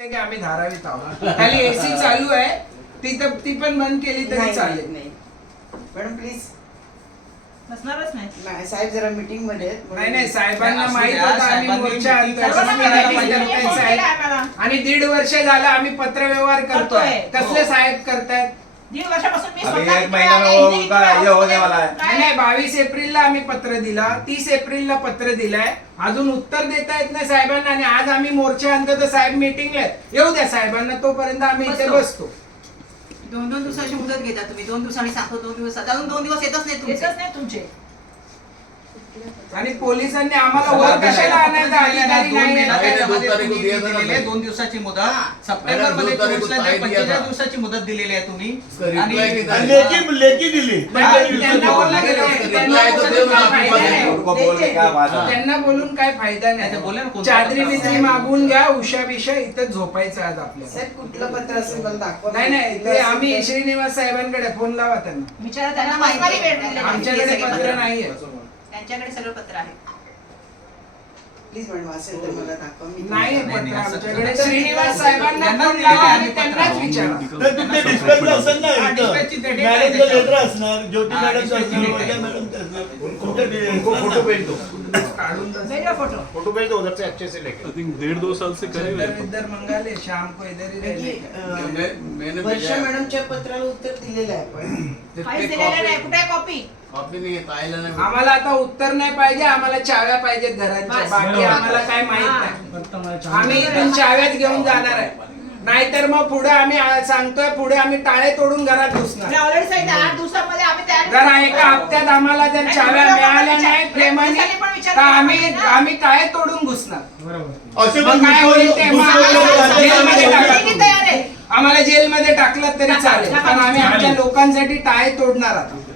की आम्ही धारावीत आहोत. खाली एसी चालू आहे, ती पण बंद केली तरी चालेल. नाही मॅडम प्लीज बसणारच नाही. साहेब जरा मीटिंग मध्ये आहेत. नाही साहेबांना माहित होतं आम्ही मोर्चा आणतोय आणि 1.5 वर्ष झालं आम्ही पत्रव्यवहार करतोय. कसले साहेब करतायत? 1.5 वर्षापासून मी अभी स्वतः एक महीना में वो उनका ये होने वाला है. नाही 22 एप्रिलला आम्ही पत्र दिला, 30 एप्रिलला पत्र दिलाय, अजून उत्तर देता येत नाही साहेबांना. आणि आज आम्ही मोर्चा आणतो तर साहेब मीटिंगला आहेत. येऊ द्या साहेबांना, तोपर्यंत आम्ही इथे बसतो. 2-2 दिवसाची मुदत घेता तुम्ही. 2 दिवसांनी सांगतो 2 दिवस, अजून 2 दिवस येतच नाही येतच नाही तुमचे. आणि पोलिसांनी आम्हाला वर कशाला आणायचा अधिकारी नाही. 2 दिवसाची मुदत सप्टेंबर मध्ये 45 दिवसाची मुदत दिलेली आहे तुम्ही. लेखी दिली. त्यांना बोलणं गेलं, उनको बोलने का बात है. त्यांना बोलून काय फायदा नाही, ते नाही. बोलले ना कोणता चादरी पत्र बिदरी मागून घ्या, उषा बिषा इथं झोपायचं आज आपल्याला. साहेब कुठलं पत्र असेल मला दाखवा. नाही ते आम्ही श्रीनिवास साहेबांकडे फोन लावा त्यांना. विचारा त्यांना माहिती भेटलेली आहे. आमच्याकडे पत्र नाहीये. त्यांच्याकडे सगळं पत्र आहे. प्लीज मॅडम असेल तर मला दाखवा. मी नाही नाही, पत्र नाही, आमच्याकडे. असं- श्रीनिवास साहेबांना त्यांना फोन दिलेलं लावा आहे आणि पत्र. त्यांनाच विचारा. तर तुमचे डिस्पॅच असेल ना हा, इथं. dispatchची date आहे मॅडमचं त्याच्यावर. लेटर असणार, ज्योती हा, मॅडमचं dispatchची असणार, date वर्षा आहे. मॅडमचं असणार. तुमचं उनको फोटो भेज दो, काढून दो. भेजा फोटो. फोटो भेज दो उधर से अच्छे से लेके. आई थिंक 1.5-2 साल से करे हुए हैं. इधर मंगा ले, शाम को इधर ही रहने के. मैंने वर्षा मॅडमच्या पत्राला उत्तर दिलेलं आहे आपण. काहीच दिलेलं नाही. कुठे कॉपी? कॉपी नहीं है, ताईला नहीं. आम्हाला आता उत्तर नाही पाहिजे, आम्हाला चाव्या पाहिजेत घरांच्या. बस. बाकी आम्हाला काय माहित नाही. आम्ही इथून चाव्याच घेऊन जाणार आहे. नाहीतर मग पुढे आम्ही सांगतोय, पुढे आम्ही टाळे तोडून घरात घुसणार. मी ऑलरेडी सांगितलं 8 दिवसामध्ये आम्ही तयार जर एका हप्त्यात आम्हाला जर चाव्या मिळाल्या नाही प्रेमाने तर आम्ही टाळे तोडून घुसणार. असे मग पण काय होईल ते मग आम्हाला जेलमध्ये टाका. मी तयार आहे. आम्हाला जेलमध्ये टाकलं तरी चालेल, पण आम्ही आमच्या लोकांसाठी टाळे तोडणार आहोत.